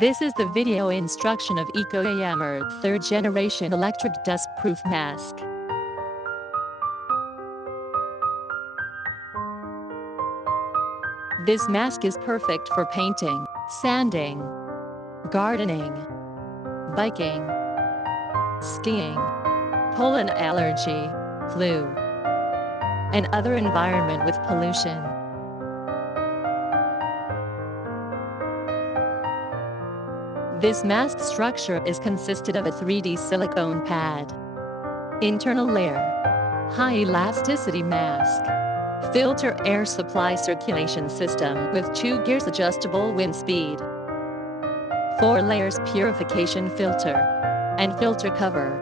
This is the video instruction of ECOAMOR 3rd generation electric dust-proof mask. This mask is perfect for painting, sanding, gardening, biking, skiing, pollen allergy, flu, and other environment with pollution. This mask structure is consisted of a 3D silicone pad, internal layer, high elasticity mask, filter air supply circulation system with 2 gears adjustable wind speed, 4 layers purification filter, and filter cover.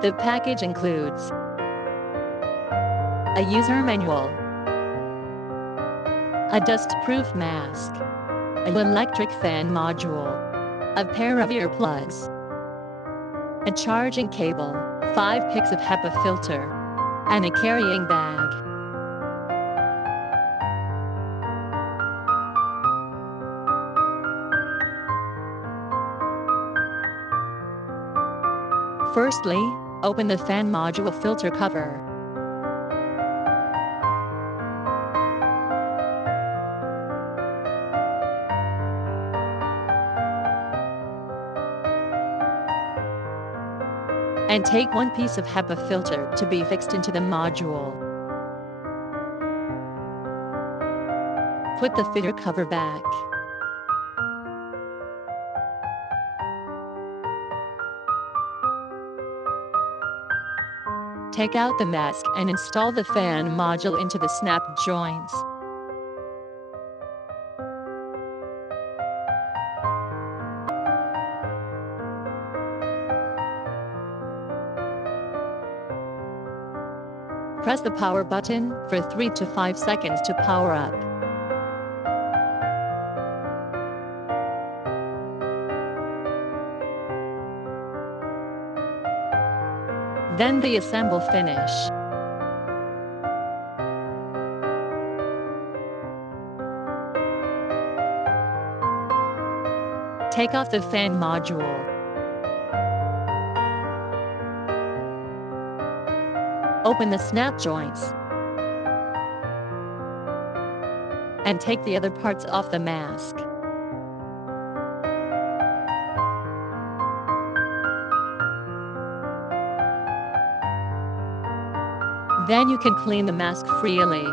The package includes a user manual, a dust-proof mask, an electric fan module, a pair of earplugs, a charging cable, 5 picks of HEPA filter, and a carrying bag. Firstly, open the fan module filter cover. And take 1 piece of HEPA filter to be fixed into the module. Put the filter cover back. Take out the mask and install the fan module into the snap joints. Press the power button for 3 to 5 seconds to power up. Then the assemble finish. Take off the fan module. Open the snap joints and take the other parts off the mask. Then you can clean the mask freely.